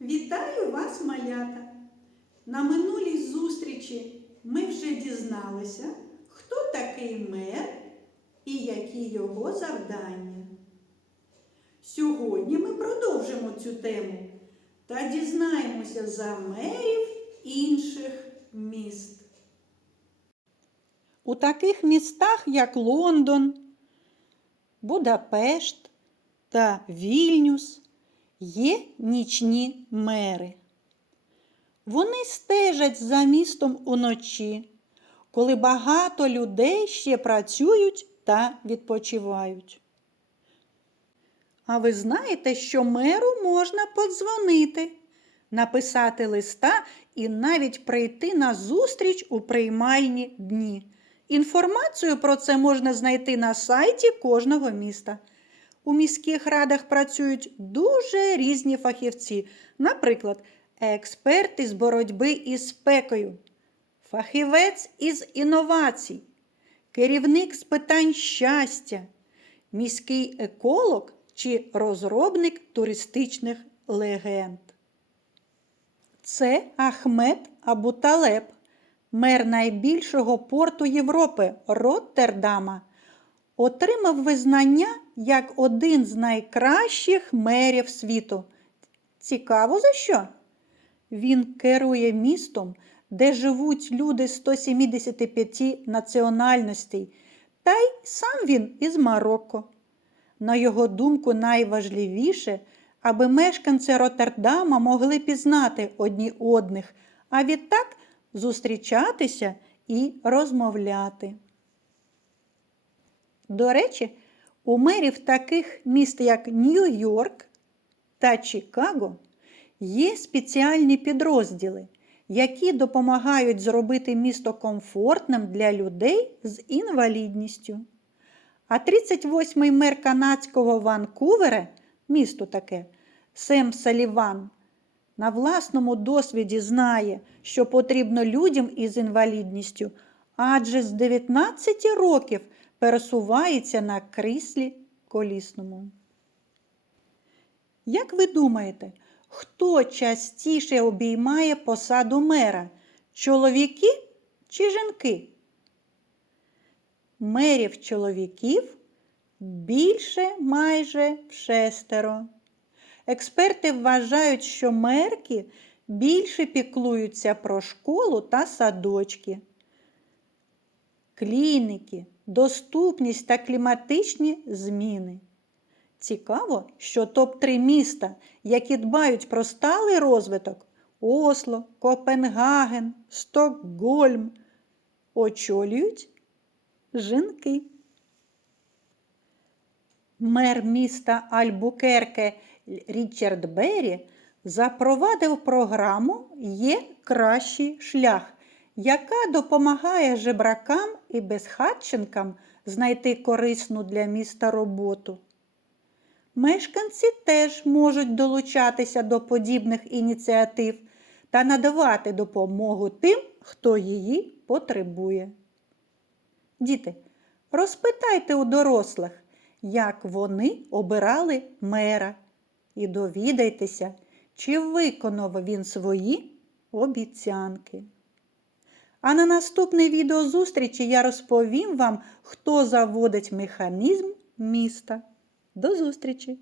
Вітаю вас, малята! На минулій зустрічі ми вже дізналися, хто такий мер і які його завдання. Сьогодні ми продовжимо цю тему та дізнаємося за мерів інших міст. У таких містах, як Лондон, Будапешт та Вільнюс, є нічні мери. Вони стежать за містом уночі, коли багато людей ще працюють та відпочивають. А ви знаєте, що меру можна подзвонити, написати листа і навіть прийти на зустріч у приймальні дні. Інформацію про це можна знайти на сайті кожного міста. У міських радах працюють дуже різні фахівці, наприклад, експерт із боротьби із спекою, фахівець із інновацій, керівник з питань щастя, міський еколог чи розробник туристичних легенд. Це Ахмед Абуталеб, мер найбільшого порту Європи Роттердама отримав визнання як один з найкращих мерів світу. Цікаво за що? Він керує містом, де живуть люди 175 національностей, та й сам він із Марокко. На його думку, найважливіше, аби мешканці Роттердама могли пізнати одні одних, а відтак зустрічатися і розмовляти. До речі, у мерів таких міст, як Нью-Йорк та Чикаго, є спеціальні підрозділи, які допомагають зробити місто комфортним для людей з інвалідністю. А 38-й мер канадського Ванкувера, місто таке, Сем Саліван, на власному досвіді знає, що потрібно людям із інвалідністю, адже з 19 років пересувається на кріслі колісному. Як ви думаєте, хто частіше обіймає посаду мера? Чоловіки чи жінки? Мерів чоловіків більше майже в шестеро. Експерти вважають, що мерки більше піклуються про школу та садочки, клініки, доступність та кліматичні зміни. Цікаво, що топ-3 міста, які дбають про сталий розвиток Осло, Копенгаген, Стокгольм, очолюють жінки. Мер міста Альбукерке Річард Беррі запровадив програму Є кращий шлях, яка допомагає жебракам і безхатченкам знайти корисну для міста роботу. Мешканці теж можуть долучатися до подібних ініціатив та надавати допомогу тим, хто її потребує. Діти, розпитайте у дорослих, як вони обирали мера, і довідайтеся, чи виконав він свої обіцянки. А на наступній відеозустрічі я розповім вам, хто заводить механізм міста. До зустрічі!